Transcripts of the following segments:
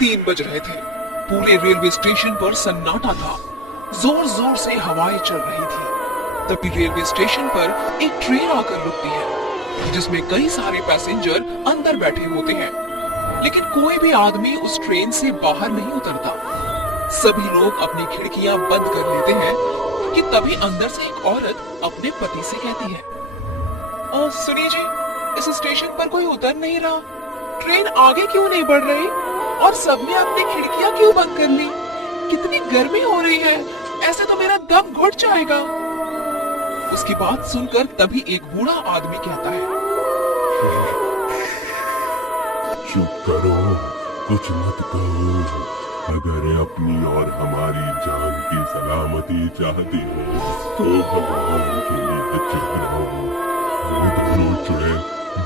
3 बज रहे थे। पूरे रेलवे स्टेशन पर सन्नाटा था। जोर जोर से हवाएं चल रही थी। तभी रेलवे स्टेशन पर एक ट्रेन आकर रुकती है, जिसमें कई सारे पैसेंजर अंदर बैठे होते हैं, लेकिन कोई भी आदमी उस ट्रेन से बाहर नहीं उतरता। सभी लोग अपनी खिड़कियां बंद कर लेते हैं कि तभी अंदर से एक औरत अपने पति से कहती है, सुनिए जी, इस स्टेशन पर कोई उतर नहीं रहा, ट्रेन आगे क्यों नहीं बढ़ रही और सबने अपनी खिड़कियां क्यों बंद कर ली? कितनी गर्मी हो रही है, ऐसे तो मेरा दम घुट जाएगा। उसकी बात सुनकर तभी एक बूढ़ा आदमी कहता है, चुप करो, कुछ मत कहो। अगर अपनी और हमारी जान की सलामती चाहती हो तो भगवान के लिए चुप रहो। वो दोनों चुड़ैल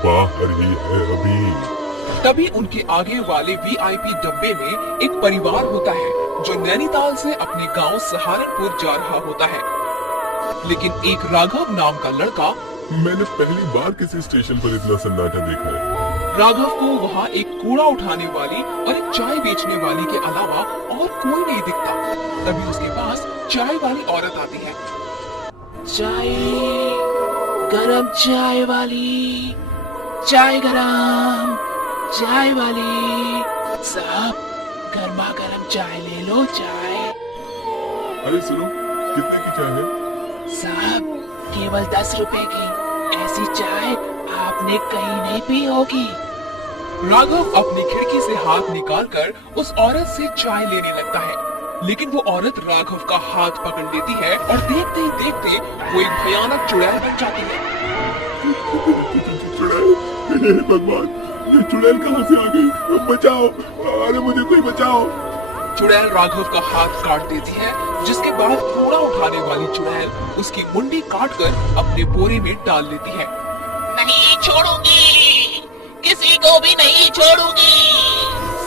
बाहर ही है अभी। तभी उनके आगे वाले वीआईपी डब्बे में एक परिवार होता है जो नैनीताल से अपने गांव सहारनपुर जा रहा होता है। लेकिन एक राघव नाम का लड़का, मैंने पहली बार किसी स्टेशन पर इतना सन्नाटा देखा है। राघव को वहाँ एक कूड़ा उठाने वाली और एक चाय बेचने वाली के अलावा और कोई नहीं दिखता। तभी उसके पास चाय वाली औरत आती है। चाय, गरम चाय वाली, चाय गरम, चाय वाली साहब, गर्मा गर्म चाय ले लो। चाय अरे सुनो, कितने की चाय है? साहब, केवल 10 रुपए की। ऐसी चाय आपने कहीं नहीं पी होगी। राघव अपनी खिड़की से हाथ निकालकर उस औरत से चाय लेने लगता है, लेकिन वो औरत राघव का हाथ पकड़ लेती है और देखते ही देखते वो एक भयानक चुड़ैल बन जाती है। चुड़ैल, हे भगवान, ये चुड़ैल कहाँ से आ गई? बचाओ, अरे मुझे कोई बचाओ। चुड़ैल राघव का हाथ काट देती है, जिसके बाद कूड़ा उठाने वाली चुड़ैल उसकी मुंडी काटकर अपने बोरे में डाल लेती है। नहीं छोड़ूंगी, किसी को भी नहीं छोड़ूंगी,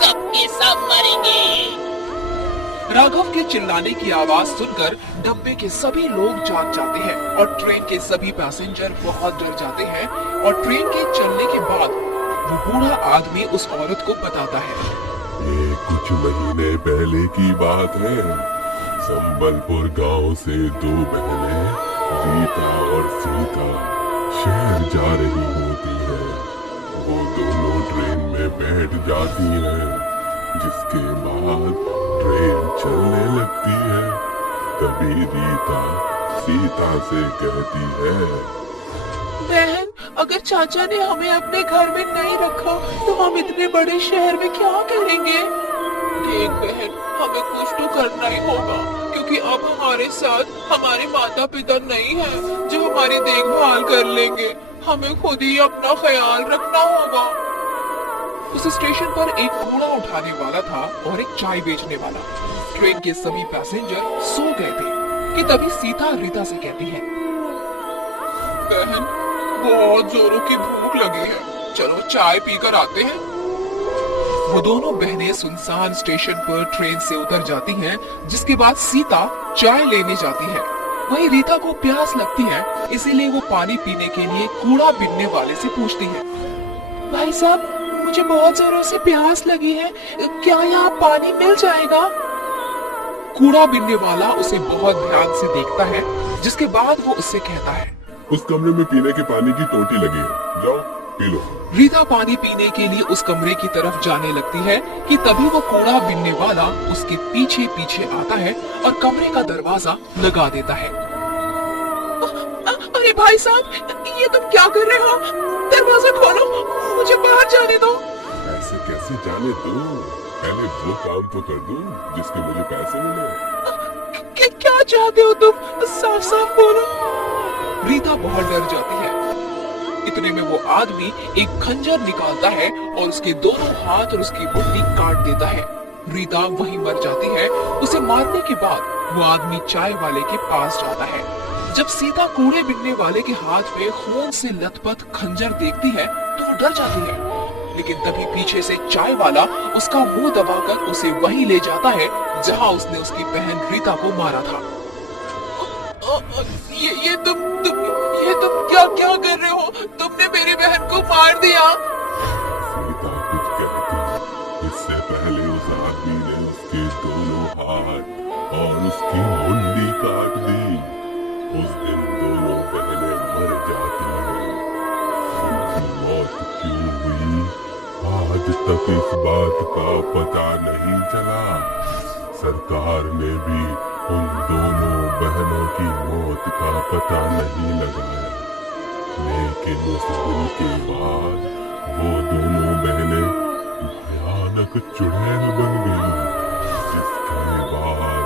सबके सब मरेंगे। राघव के चिल्लाने की आवाज सुनकर डब्बे के सभी लोग जाग जाते हैं और ट्रेन के सभी पैसेंजर बहुत डर जाते हैं। और ट्रेन के चलने के बाद वो बूढ़ा आदमी उस औरत को बताता है, ये कुछ महीने पहले की बात है। संबलपुर गांव से 2 बहनें, रीता और सीता, शहर जा रही होती है। वो दोनों ट्रेन में बैठ जाती हैं, जिसके बाद ट्रेन चलने लगती है। तभी रीता सीता से कहती है, बहन, अगर चाचा ने हमें अपने घर में नहीं रखा तो हम इतने बड़े शहर में क्या करेंगे? देख बहन, हमें कुछ तो करना ही होगा, क्योंकि अब हमारे साथ हमारे माता पिता नहीं है जो हमारी देखभाल कर लेंगे। हमें खुद ही अपना ख्याल रखना होगा। उस स्टेशन पर एक कूड़ा उठाने वाला था और एक चाय बेचने वाला। ट्रेन के सभी पैसेंजर सो गए थे कि तभी सीता रीता से कहती है, बहन, बहुत जोरों की भूख लगी है, चलो चाय पीकर आते हैं। वो दोनों बहनें सुनसान स्टेशन पर ट्रेन से उतर जाती हैं, जिसके बाद सीता चाय लेने जाती है। वहीं रीता को प्यास लगती है, इसीलिए वो पानी पीने के लिए कूड़ा बीनने वाले से पूछती है, भाई साहब, मुझे बहुत जोरों से प्यास लगी है, क्या यहाँ पानी मिल जाएगा? कूड़ा बीनने वाला उसे बहुत ध्यान से देखता है, जिसके बाद वो उससे कहता है, उस कमरे में पीने के पानी की टोटी लगी है, जाओ पी लो। रीता पानी पीने के लिए उस कमरे की तरफ जाने लगती है कि तभी वो कूड़ा बीनने वाला उसके पीछे पीछे आता है और कमरे का दरवाजा लगा देता है। अरे भाई साहब, ये तुम क्या कर रहे हो? दरवाजा खोलो, मुझे बाहर जाने दो। ऐसे कैसे जाने दो? पहले वो काम तो कर दो जिसके मुझे पैसे मिले। क्या चाहते हो तुम? साफ साफ बोलो। रीता बहुत डर जाती है। इतने में वो आदमी एक खंजर निकालता है और उसके दोनों हाथ और उसकी मुट्ठी काट देता है। रीता वहीं मर जाती है। उसे मारने के बाद वो आदमी चाय वाले के पास जाता है। जब सीता कूड़े बिनने वाले के हाथ में खून से लथपथ खंजर देखती है तो वो डर जाती है, लेकिन तभी पीछे से चाय वाला उसका मुंह दबाकर उसे वहीं ले जाता है जहां उसने उसकी बहन रीता को मारा था। ये तुम क्या कर रहे हो? तुमने मेरी बहन को मार दिया। सीता कुछ कहती इससे पहले उस आदमी ने उसके दोनों हाथ और उसकी मुंडी काट दी। उस दिन दोनों बहनें मर जाती हैं। उनकी मौत क्यों हुई आज तक इस बात का पता नहीं चला। सरकार ने भी उन दोनों बहनों की मौत का पता नहीं लगाया, लेकिन उस दिन के बाद वो दोनों बहनें भयानक चुड़ैल बन गई, जिसके बाद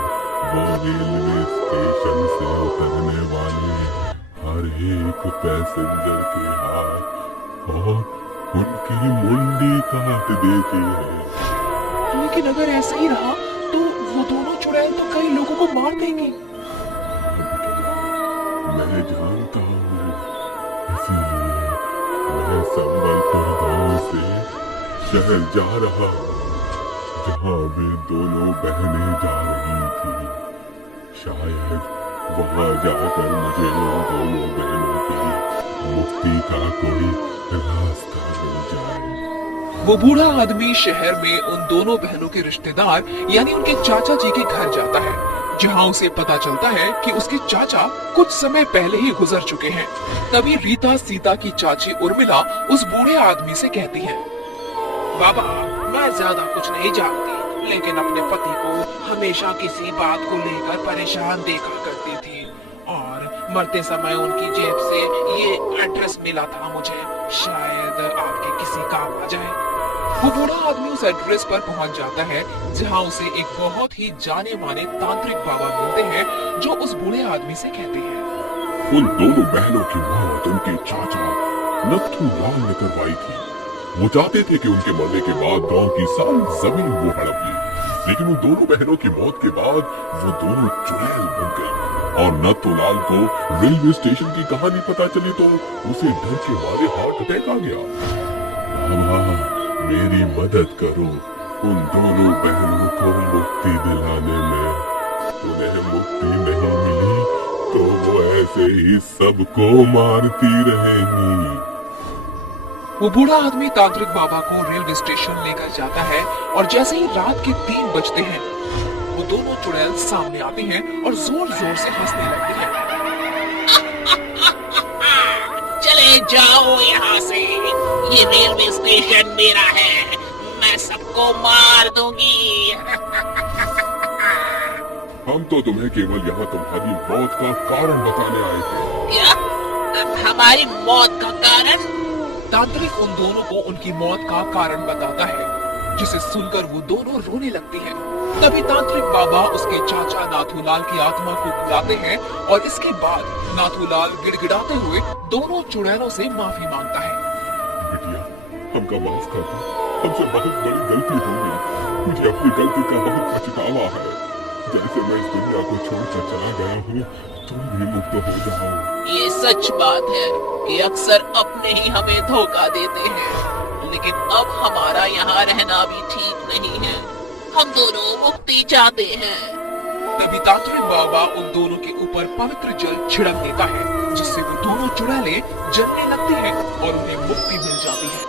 वो रेलवे स्टेशन से उतरने वाले हर एक पैसेंजर के हाथ और उनकी मुंडी काट देती है। लेकिन अगर ऐसा ही रहा तो वो दोनों चुड़ैल तो कई लोगों को मार देंगी। मैं जानता हूँ, इसीलिए मैं संबलपुर गांव से शहर जा रहा हूँ, जहाँ वे दोनों बहनें जा रही थी। शायद वहाँ जाकर मुझे उन दोनों बहनों की मुक्ति का कोई रास्ता मिल जाए। वो बूढ़ा आदमी शहर में उन दोनों बहनों के रिश्तेदार यानी उनके चाचा जी के घर जाता है, जहाँ उसे पता चलता है कि उसके चाचा कुछ समय पहले ही गुजर चुके हैं। तभी रीता सीता की चाची उर्मिला उस बूढ़े आदमी से कहती है, बाबा, मैं ज्यादा कुछ नहीं जानती, लेकिन अपने पति को हमेशा किसी बात को लेकर परेशान देखा करती थी और मरते समय उनकी जेब से ये एड्रेस मिला था मुझे, शायद आपके किसी काम आ जाए। वो बूढ़ा आदमी उस एड्रेस पर पहुंच जाता है, जहां उसे एक बहुत ही जाने माने तांत्रिक बाबा मिलते हैं, जो उस बूढ़े आदमी से कहते हैं, उन दोनों बहनों की मौत उनके चाचा नथु लाल ने करवाई थी। वो चाहते थे कि उनके मरने के बाद गांव की सारी जमीन वो हड़प ले, लेकिन उन दोनों बहनों की मौत के बाद वो दोनों चुड़ैल बन गई और नथुलाल को रेलवे स्टेशन की कहानी पता चली तो उसे डर के मारे हार्ट अटैक आ गया। बाबा, मेरी मदद करो, उन दोनों बहनों को मुक्ति दिलाने में। उन्हें मुक्ति नहीं मिली तो वो ऐसे ही सबको मारती रहेंगी। वो बूढ़ा आदमी तांत्रिक बाबा को रेलवे स्टेशन लेकर जाता है और जैसे ही रात के 3 बजते हैं, वो दोनों चुड़ैल सामने आती हैं और जोर जोर से हंसने लगती हैं। चले जाओ यहाँ से, ये रेलवे स्टेशन मेरा है, मैं सबको मार दूंगी। हम तो तुम्हें केवल यहाँ तुम्हारी मौत का कारण बताने आए थे। क्या? हमारी मौत का कारण? तांत्रिक उन दोनों को उनकी मौत का कारण बताता है, जिसे सुनकर वो दोनों रोने लगती हैं। तभी तांत्रिक बाबा उसके चाचा नाथूलाल की आत्मा को बुलाते हैं और इसके बाद नाथूलाल गिड़गिड़ाते हुए दोनों चुड़ैलों से माफी मांगता है। बिटिया, हमका माफ कर दो, हमसे बहुत बड़ी गलती हो गई। मुझे अपनी गलती का बहुत पछतावा है। जैसे मैं इस दुनिया को छोड़कर चला गया हूँ, तुम भी मुक्त हो जाओ। ये सच बात है कि अक्सर अपने ही हमें धोखा देते हैं, लेकिन अब हमारा यहाँ रहना भी ठीक नहीं है। हम दोनों मुक्ति चाहते हैं। तभी तांत्रिक बाबा उन दोनों के ऊपर पवित्र जल छिड़क देता है, जिससे वो दोनों चुड़ैलें जलने लगती हैं और उन्हें मुक्ति मिल जाती है।